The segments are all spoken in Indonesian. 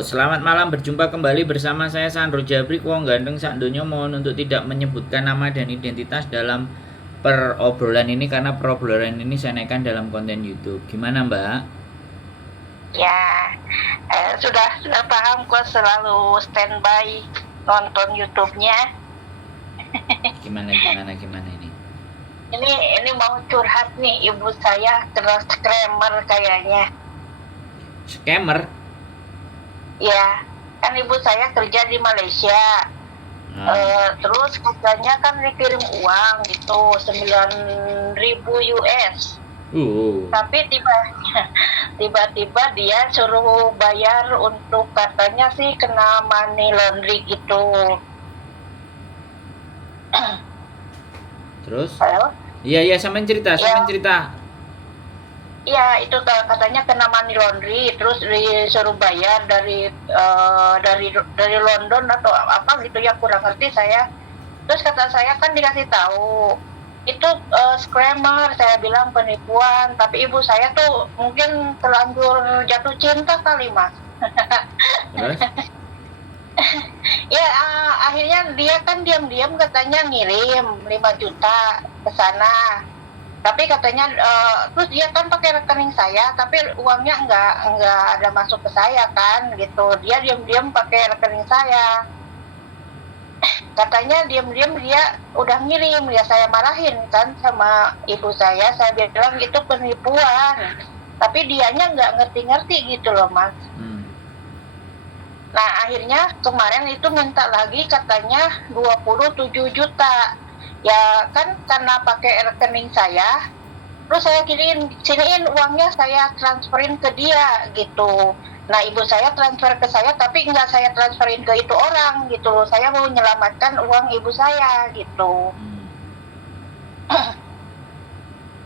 Selamat malam, berjumpa kembali bersama saya Sandro Jabrik Wong Ganteng Sak Donya. Mohon untuk tidak menyebutkan nama dan identitas dalam perobrolan ini karena perobrolan ini saya naikkan dalam konten YouTube. Gimana, Mbak? Ya, sudah paham kok, selalu standby nonton YouTube-nya. Gimana ini? Ini mau curhat nih, ibu saya kena scammer kayaknya. Scammer? Ya, kan ibu saya kerja di Malaysia. Terus katanya kan dikirim uang gitu 9.000 US. Tapi tiba-tiba dia suruh bayar untuk, katanya sih kena money laundry gitu. Terus? Halo? Iya, sampean cerita. Iya, itu katanya kena money laundry, terus disuruh bayar dari London atau apa gitu ya, kurang ngerti saya. Terus kata saya kan dikasih tahu itu scammer, saya bilang penipuan, tapi ibu saya tuh mungkin terlanjur jatuh cinta kali, Mas. Terus? Ya, akhirnya dia kan diam-diam katanya ngirim 5 juta ke sana. Tapi katanya terus dia kan pakai rekening saya, tapi uangnya nggak ada masuk ke saya kan gitu. Dia diam-diam pakai rekening saya. Katanya diam-diam dia udah ngirim, ya saya marahin kan sama ibu saya bilang itu penipuan. Tapi dianya nggak ngerti-ngerti gitu loh, Mas. Nah, akhirnya kemarin itu minta lagi katanya 27 juta. Ya kan karena pakai rekening saya, terus saya siniin uangnya, saya transferin ke dia gitu. Nah, ibu saya transfer ke saya, tapi nggak saya transferin ke itu orang gitu. Saya mau menyelamatkan uang ibu saya gitu.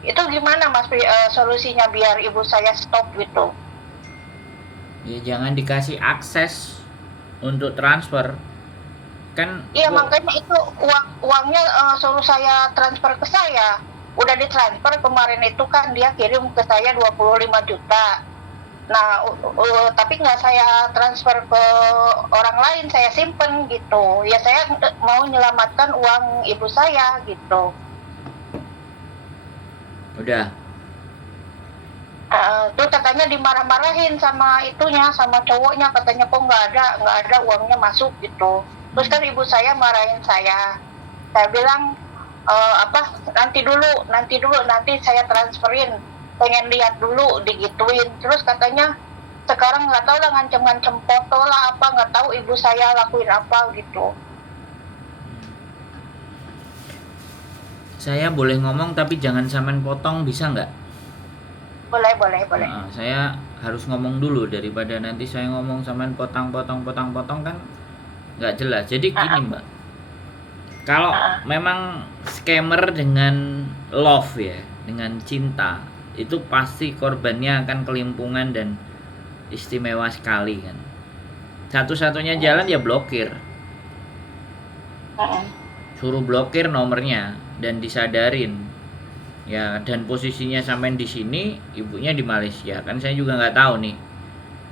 Itu gimana, Mas, solusinya biar ibu saya stop gitu? Ya jangan dikasih akses untuk transfer. Kan Iya, makanya itu uangnya suruh saya transfer ke saya. Udah ditransfer kemarin itu kan, dia kirim ke saya 25 juta. Nah, tapi nggak saya transfer ke orang lain, saya simpen gitu. Ya saya mau menyelamatkan uang ibu saya gitu. udah. Tuh katanya dimarah-marahin sama itunya, sama cowoknya, katanya kok nggak ada uangnya masuk gitu. Terus kan ibu saya marahin saya bilang nanti saya transferin, pengen lihat dulu, digituin. Terus katanya sekarang nggak tahu lah, ngancem-ngancem foto lah apa, nggak tahu ibu saya lakuin apa gitu. Saya boleh ngomong tapi jangan sampean potong, bisa nggak? Boleh. Nah, saya harus ngomong dulu daripada nanti saya ngomong sampean potong kan nggak jelas. Jadi gini, Mbak, kalau memang scammer dengan love ya, dengan cinta, itu pasti korbannya akan kelimpungan dan istimewa sekali kan. Satu-satunya jalan ya blokir. Suruh blokir nomornya dan disadarin. Ya, dan posisinya sampean di sini, ibunya di Malaysia. Kan saya juga nggak tahu nih.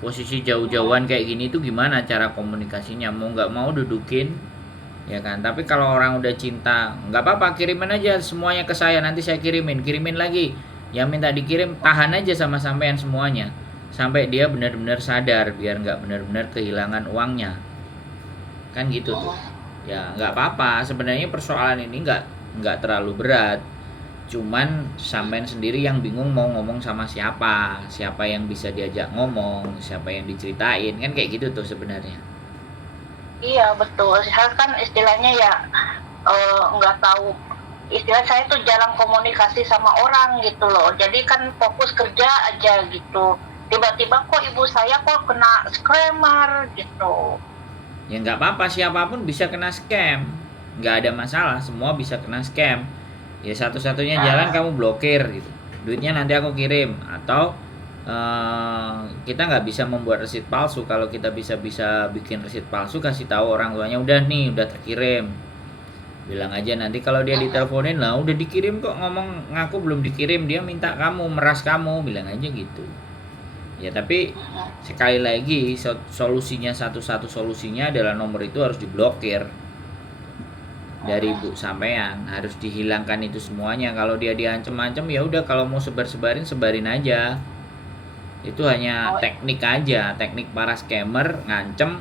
Posisi jauh-jauhan kayak gini tuh gimana cara komunikasinya? Mau nggak mau dudukin, ya kan? Tapi kalau orang udah cinta, nggak apa-apa, kirimin aja semuanya ke saya, nanti saya kirimin lagi. Yang minta dikirim tahan aja sama sampean semuanya, sampai dia benar-benar sadar, biar nggak benar-benar kehilangan uangnya. Kan gitu tuh. Ya nggak apa-apa. Sebenarnya persoalan ini nggak terlalu berat. Cuman sampean sendiri yang bingung mau ngomong sama siapa yang bisa diajak ngomong, siapa yang diceritain, kan kayak gitu tuh sebenarnya. Iya, betul. Saya kan istilahnya ya nggak tahu, istilah saya tuh jarang komunikasi sama orang gitu loh. Jadi kan fokus kerja aja gitu. Tiba-tiba kok ibu saya kok kena scammer gitu. Ya nggak apa-apa, siapapun bisa kena scam, nggak ada masalah, semua bisa kena scam. Ya satu-satunya jalan kamu blokir gitu, duitnya nanti aku kirim. Atau kita nggak bisa membuat resit palsu. Kalau kita bisa bikin resit palsu, kasih tahu orang tuanya, udah nih, udah terkirim. Bilang aja nanti kalau dia diteleponin, lah udah dikirim kok, ngomong ngaku belum dikirim, dia minta kamu, meras kamu, bilang aja gitu. Ya tapi sekali lagi solusinya, satu-satu solusinya adalah nomor itu harus diblokir dari ibu sampean, harus dihilangkan itu semuanya. Kalau dia diancem-ancem ya udah, kalau mau sebarin aja. Itu hanya teknik aja, teknik para scammer ngancem,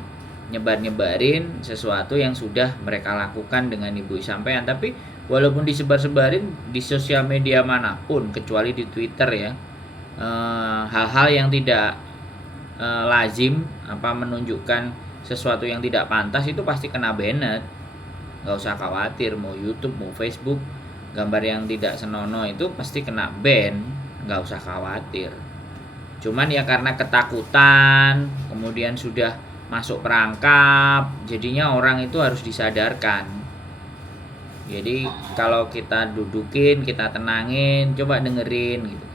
nyebarin sesuatu yang sudah mereka lakukan dengan ibu sampean. Tapi walaupun disebar-sebarin di sosial media manapun kecuali di Twitter ya, hal-hal yang tidak lazim, menunjukkan sesuatu yang tidak pantas itu pasti kena banned. Nggak usah khawatir, mau YouTube mau Facebook, gambar yang tidak senonoh itu pasti kena ban, nggak usah khawatir. Cuman ya karena ketakutan, kemudian sudah masuk perangkap, jadinya orang itu harus disadarkan. Jadi kalau kita dudukin, kita tenangin, coba dengerin gitu.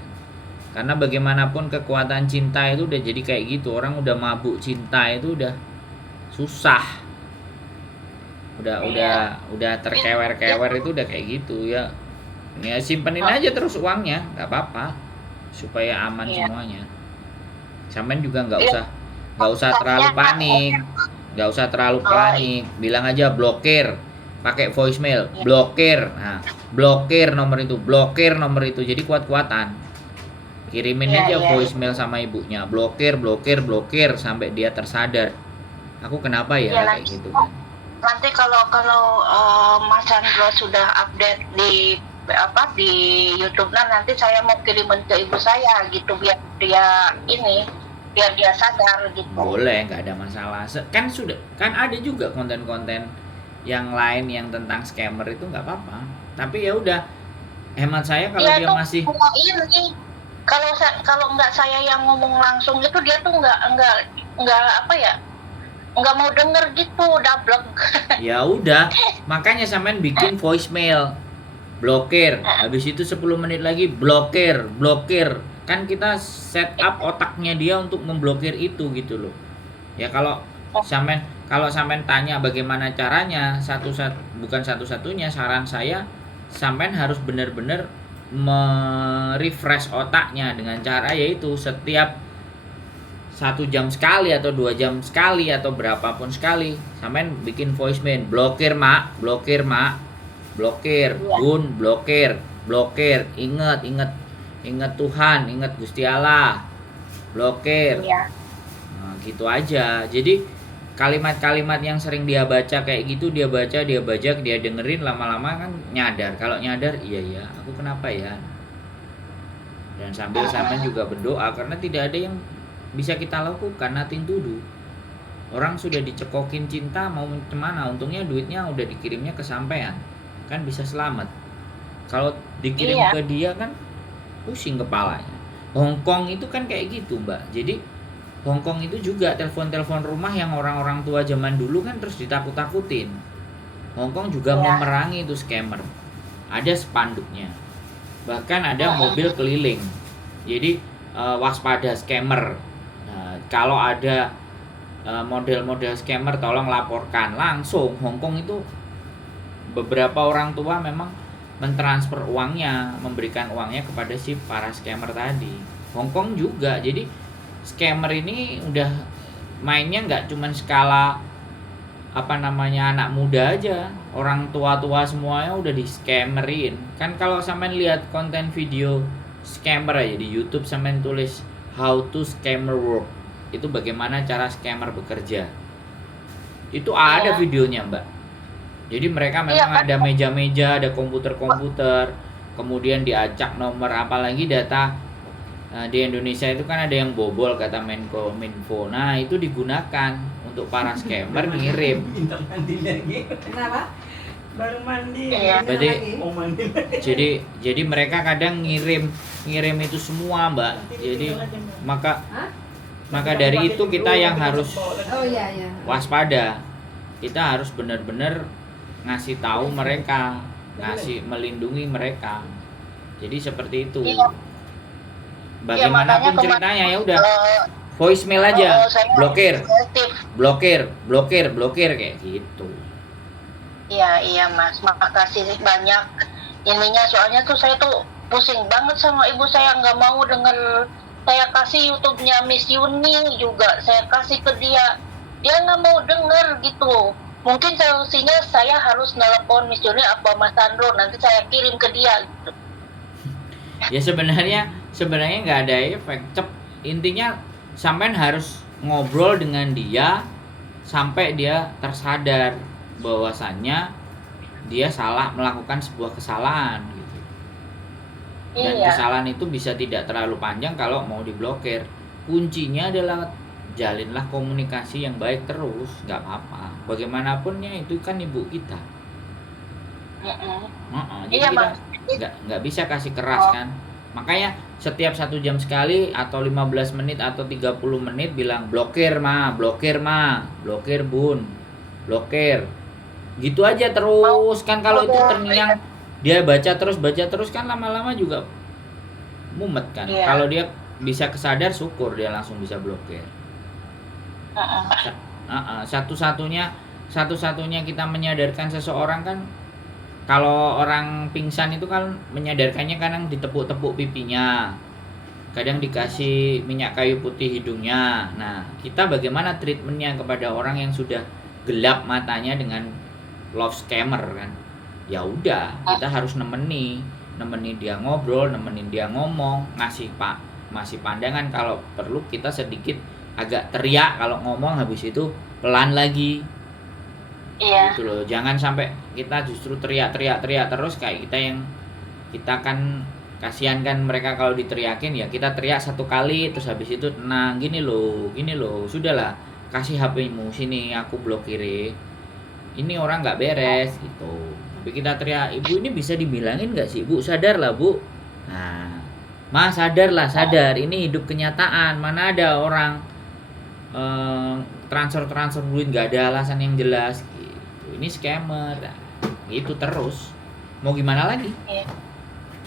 Karena bagaimanapun kekuatan cinta itu udah jadi kayak gitu. Orang udah mabuk cinta itu udah susah. Udah terkewer-kewer itu udah kayak gitu ya. Ya simpenin aja terus uangnya, nggak apa-apa, supaya aman semuanya. Sampean juga nggak usah terlalu panik, bilang aja blokir, pakai voicemail, blokir, nah blokir nomor itu, jadi kuat-kuatan, kirimin aja voicemail sama ibunya, blokir sampai dia tersadar, aku kenapa ya kayak gitu kan. Nanti kalau Mas Chandra sudah update di YouTube, nanti saya mau kirimin ke ibu saya gitu, biar dia sadar gitu. Boleh, nggak ada masalah. Kan ada juga konten-konten yang lain yang tentang scammer itu nggak apa-apa. Tapi ya udah, hemat saya kalau dia masih kalau nggak saya yang ngomong langsung itu, dia tuh nggak mau denger gitu, dablek. Ya udah, makanya sampean bikin voicemail, blokir, habis itu 10 menit lagi blokir. Kan kita set up otaknya dia untuk memblokir itu gitu loh. Ya kalau sampean tanya bagaimana caranya, bukan satu-satunya, saran saya sampean harus benar-benar merefresh otaknya dengan cara yaitu setiap 1 jam sekali atau 2 jam sekali atau berapapun sekali sampean bikin voicemail, blokir mak, blokir bun, blokir, ingat Tuhan, ingat Gusti Allah, blokir. Nah, gitu aja. Jadi kalimat-kalimat yang sering dia baca kayak gitu, dia baca, dia dengerin, lama-lama kan nyadar. Kalau nyadar, iya aku kenapa ya, dan sambil sampean juga berdoa, karena tidak ada yang bisa kita lakukan, nothing to do. Orang sudah dicekokin cinta, mau kemana? Untungnya duitnya udah dikirimnya ke sampean, kan bisa selamat. Kalau dikirim ke dia kan pusing kepalanya. Hongkong itu kan kayak gitu Mbak. Jadi Hongkong itu juga telepon rumah yang orang-orang tua zaman dulu kan terus ditakut-takutin. Hongkong juga memerangi itu scammer. Ada spanduknya, bahkan ada mobil keliling. Jadi waspada scammer. Kalau ada model-model scammer tolong laporkan langsung. Hongkong itu beberapa orang tua memang mentransfer uangnya, memberikan uangnya kepada si para scammer tadi. Hongkong juga. Jadi scammer ini udah mainnya nggak cuman skala anak muda aja, orang tua-tua semuanya udah di scammerin. Kan kalau sampean lihat konten video scammer aja di YouTube, sampean tulis how to scammer work, itu bagaimana cara scammer bekerja, itu ada videonya Mbak. Jadi mereka memang ada meja-meja, ada komputer, kemudian diacak nomor, apalagi data di Indonesia itu kan ada yang bobol kata Menkominfo. Nah itu digunakan untuk para scammer ngirim. Kenapa? Baru mandi. Jadi mereka kadang ngirim itu semua Mbak. Jadi maka dari itu kita yang harus waspada. Kita harus benar-benar ngasih tahu mereka, melindungi mereka. Jadi seperti itu. Bagaimanapun ceritanya ya udah voicemail aja, blokir kayak gitu. Iya Mas, makasih banyak ininya, soalnya tuh saya tuh pusing banget sama ibu saya, nggak mau denger saya kasih YouTube-nya Miss Yuni juga, saya kasih ke dia. Dia nggak mau denger gitu. Mungkin solusinya saya harus nelpon Miss Yuni apa Mas Sandro, nanti saya kirim ke dia gitu. Ya sebenarnya nggak ada efek. Intinya sampean harus ngobrol dengan dia sampai dia tersadar bahwasannya dia salah melakukan sebuah kesalahan gitu. Dan Iya. kesalahan itu bisa tidak terlalu panjang kalau mau diblokir. Kuncinya adalah jalinlah komunikasi yang baik terus, nggak apa-apa. Bagaimanapun ya itu kan ibu kita. Jadi Iya, kita Mas. nggak bisa kasih keras kan. Makanya setiap 1 jam sekali atau 15 menit atau 30 menit bilang blokir ma, blokir bun, blokir. Gitu aja terus kan. Kalau itu terngiang dia baca terus kan lama-lama juga mumet kan. Iya. Kalau dia bisa kesadar syukur dia langsung bisa blokir. Satu-satunya kita menyadarkan seseorang kan, kalau orang pingsan itu kan menyadarkannya kadang ditepuk-tepuk pipinya, kadang dikasih minyak kayu putih hidungnya. Nah, kita bagaimana treatmentnya kepada orang yang sudah gelap matanya dengan love scammer kan? Ya udah, kita harus nemenin dia ngobrol, nemenin dia ngomong, ngasih pandangan, kalau perlu kita sedikit agak teriak kalau ngomong, habis itu pelan lagi. Iya. Gitu loh. Jangan sampai kita justru teriak terus kayak kita kan kasihan kan mereka kalau diteriakin, ya kita teriak 1 kali terus habis itu tenang, gini loh, sudahlah, kasih HP-mu sini, aku blokir. Ini orang nggak beres gitu. Tapi kita teriak, ibu ini bisa dibilangin nggak sih bu, sadar lah bu. Nah, mas sadar, ini hidup kenyataan, mana ada orang transfer duit nggak ada alasan yang jelas gitu. Ini scammer. Nah, gitu terus. Mau gimana lagi? Iya.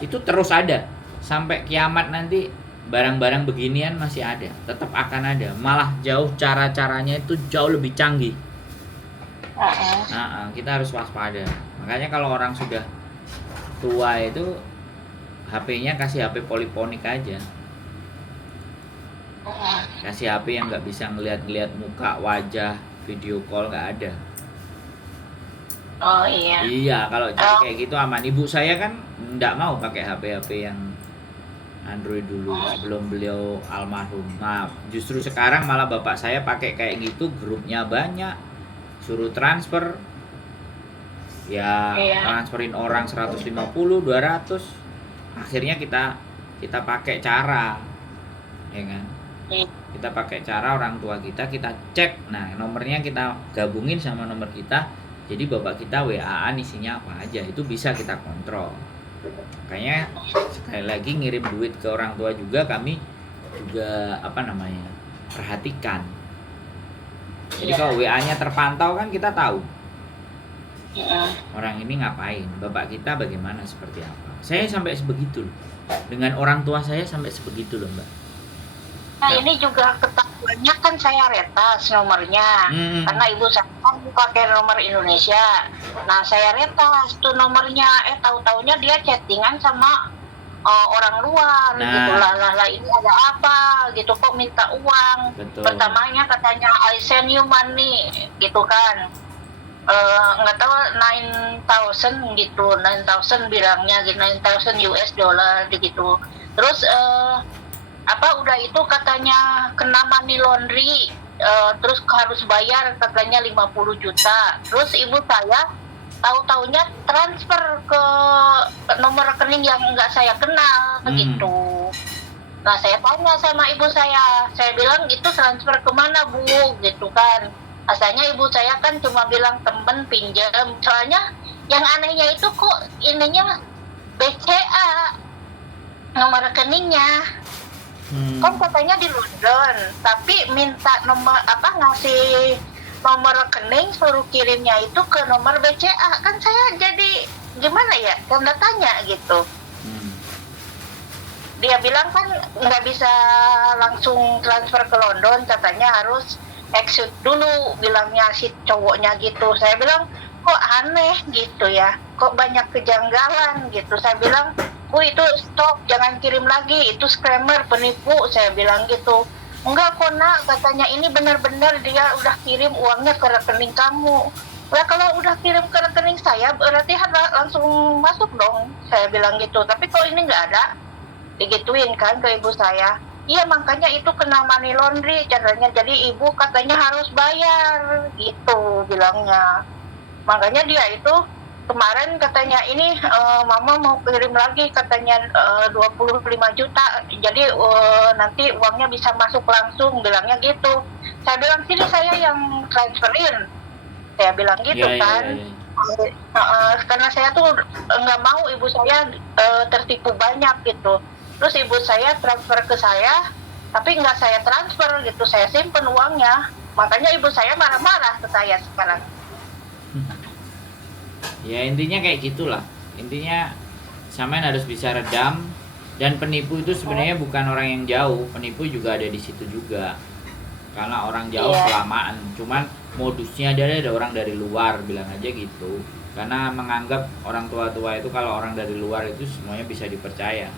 Itu terus ada sampai kiamat nanti. Barang-barang beginian masih ada, tetap akan ada. Malah jauh cara-caranya itu jauh lebih canggih. Kita harus waspada. Makanya kalau orang sudah tua itu HP-nya kasih HP poliponik aja. Kasih HP yang nggak bisa ngeliat muka, wajah, video call, nggak ada. Oh iya. Iya, kalau kayak gitu aman. Ibu saya kan nggak mau pakai HP yang Android dulu sebelum beliau almarhum. Nah, justru sekarang malah bapak saya pakai kayak gitu, grupnya banyak, suruh transfer. Ya, transferin orang 150, 200. Akhirnya kita pakai cara, ya kan? Kita pakai cara orang tua kita cek. Nah, nomornya kita gabungin sama nomor kita. Jadi bapak kita WA-an isinya apa aja, itu bisa kita kontrol. Makanya sekali lagi ngirim duit ke orang tua juga kami juga perhatikan. Jadi kalau WA-nya terpantau kan kita tahu orang ini ngapain, bapak kita bagaimana, seperti apa. Saya sampai sebegitu loh. Dengan orang tua saya sampai sebegitu loh, Mbak. Nah, ini juga ketahuannya kan saya retas nomornya. Karena ibu saya kan pakai nomor Indonesia. Nah, saya retas tuh nomornya. Tahu-taunya dia chattingan sama orang luar gitu. Lah ini ada apa gitu, kok minta uang. Betul. Pertamanya katanya I send you money gitu kan. Nggak tahu 9,000 gitu, 9,000 bilangnya gitu, 9,000 US dollar gitu. Terus udah itu katanya kena money laundry, terus harus bayar katanya 50 juta. Terus ibu saya tahu-taunya transfer ke nomor rekening yang nggak saya kenal gitu. Nah, saya tanya sama ibu saya bilang itu transfer kemana bu gitu kan. Asalnya ibu saya kan cuma bilang temen pinjam. Soalnya yang anehnya itu kok ininya BCA nomor rekeningnya. Kan katanya di London, tapi minta ngasih nomor rekening, suruh kirimnya itu ke nomor BCA. Kan saya jadi gimana ya, tanda tanya gitu. Dia bilang kan nggak bisa langsung transfer ke London, katanya harus exit dulu, bilangnya si cowoknya gitu. Saya bilang kok aneh gitu ya, kok banyak kejanggalan gitu. Saya bilang Bu itu stop, jangan kirim lagi, itu scammer, penipu, saya bilang gitu. Enggak kok nak, katanya ini benar-benar dia udah kirim uangnya ke rekening kamu. Lah kalau udah kirim ke rekening saya berarti langsung masuk dong, saya bilang gitu. Tapi kalau ini nggak ada, digituin kan ke ibu saya. Iya makanya itu kena money laundry caranya, jadi ibu katanya harus bayar gitu bilangnya. Makanya dia itu kemarin katanya ini mama mau kirim lagi katanya 25 juta, jadi nanti uangnya bisa masuk langsung, bilangnya gitu. Saya bilang sini saya yang transferin, saya bilang gitu Ya, ya, kan. ya, ya. Karena saya tuh nggak mau ibu saya tertipu banyak gitu. Terus ibu saya transfer ke saya, tapi nggak saya transfer gitu, saya simpen uangnya. Makanya ibu saya marah-marah ke saya sekarang. Ya intinya kayak gitulah. Intinya sampean harus bisa redam, dan penipu itu sebenarnya bukan orang yang jauh, penipu juga ada di situ juga. Karena orang jauh Iya. kelamaan, cuman modusnya ada orang dari luar, bilang aja gitu. Karena menganggap orang tua-tua itu kalau orang dari luar itu semuanya bisa dipercaya.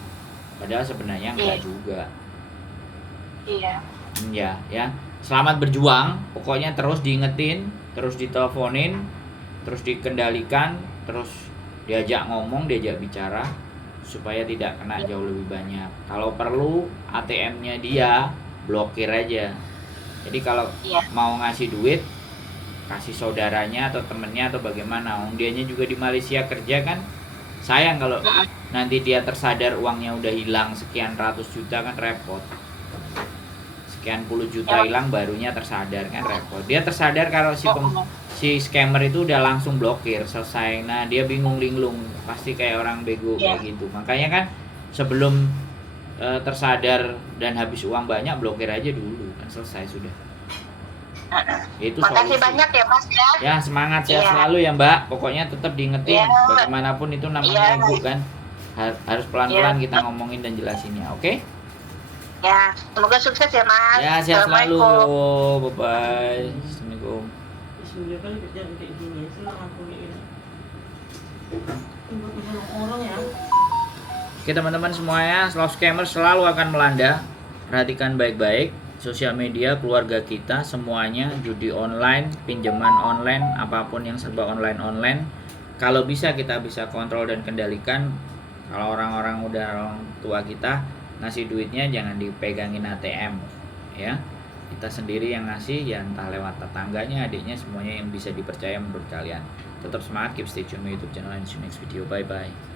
Padahal sebenarnya enggak Iya. juga. Iya. Ya. Selamat berjuang, pokoknya terus diingetin, terus diteleponin, terus dikendalikan, terus diajak ngomong, diajak bicara supaya tidak kena jauh lebih banyak. Kalau perlu ATM-nya dia blokir aja. Jadi kalau Iya. mau ngasih duit, kasih saudaranya atau temennya atau bagaimana. Dianya juga di Malaysia kerja kan. Sayang kalau nanti dia tersadar uangnya udah hilang sekian ratus juta, kan repot. Sekian puluh juta hilang barunya tersadar, kan repot. Dia tersadar kalau si scammer itu udah langsung blokir, selesai. Nah dia bingung linglung, pasti kayak orang bego kayak gitu. Makanya kan sebelum tersadar dan habis uang banyak, blokir aja dulu, kan selesai sudah. Itu Makasih solusi. banyak ya Mas ya. Ya semangat sehat Iya. selalu ya Mbak. Pokoknya tetap diingetin, Iya. bagaimanapun itu namanya Iya. ibu kan. Harus pelan-pelan kita ngomongin dan jelasinnya, oke? Ya, semoga sukses ya Mas. Ya sehat selalu. Assalamualaikum. Bye-bye. Assalamualaikum. Sudah kali kerjaan kayak gini, senang aku ini. Untuk menolong orang ya. Oke teman-teman semuanya, slow scammer selalu akan melanda. Perhatikan baik-baik. Sosial media, keluarga kita, semuanya judi online, pinjaman online, apapun yang serba online. Kalau bisa kita bisa kontrol dan kendalikan. Kalau orang tua kita ngasih duitnya jangan dipegangin ATM, ya. Kita sendiri yang ngasih, ya entah lewat tetangganya, adiknya, semuanya yang bisa dipercaya menurut kalian. Tetap semangat, keep stay tune YouTube channel, and see you next video. Bye bye.